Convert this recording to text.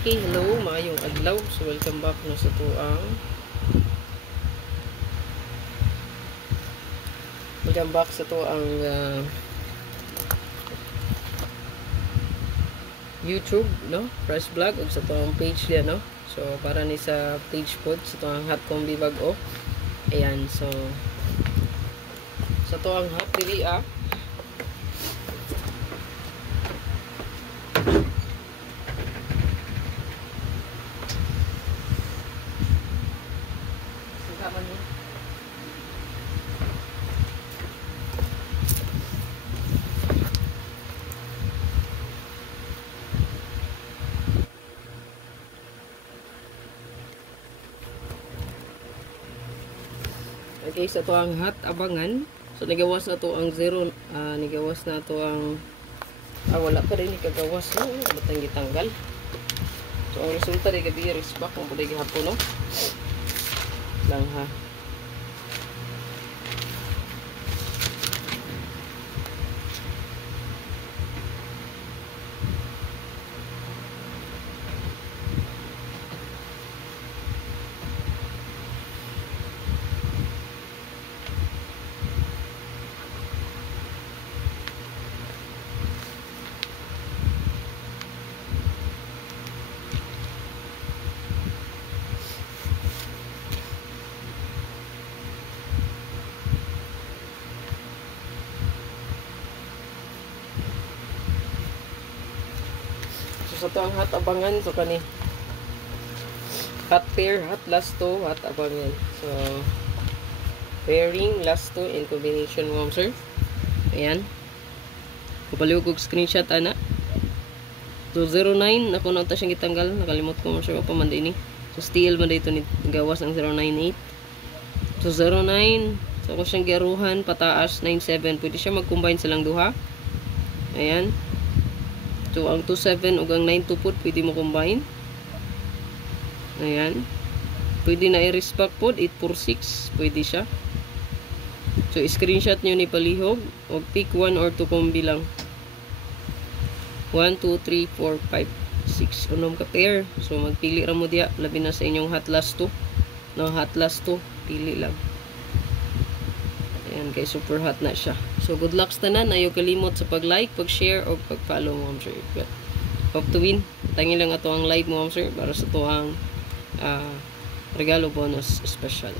Okay, hello, maayong adlaw. So welcome back na sa tuang YouTube, no? Fresh vlog ug sa tuang page diya, no? So para ni sa page pod sa tuang hot combi bag-o. Ayan, so sa tuang hot dili Okay, sa to ang hot abangan. So nagawas na to ang zero, nagawas na to ang wala pa rin ikagawas, no? Batang gitanggal. So ang resulta di gabi risbak kung pwede gihapon, no? Lang ha. So to ang hot abangan, so kani hot pair, hot last two, hot abangan. So pairing last two in combination mo, sir. Ayan. Kupaliw ko screenshot ana. So 09 ako na ta siyang gitanggal, nakalimot ko mo sir pa man din ni. So steel man dito ni gawas ang 098. So 09, so ako siyang giaruhan pataas 97, pwede siya mag-combine silang duha. Ayan. So, ang 27 ug ang 92 pod pwede mo combine. Ayan. Pwede na i-respect pod 846, pwede siya. So, screenshot nyo ni palihog og pick 1 or 2 kombi lang. 1 2 3 4 5 6 unom ka pair. So, magpili ra mo diya labi na sa inyong hot last 2. No, hot last 2, pili lang. Ayan, kay super hot na siya. So, good luck sa tanan. Ayaw kalimot sa pag-like, pag-share, o pag-follow mo, sir. Hope to win. Tangin lang ato ang live mo, sir, para sa ito ang regalo bonus special.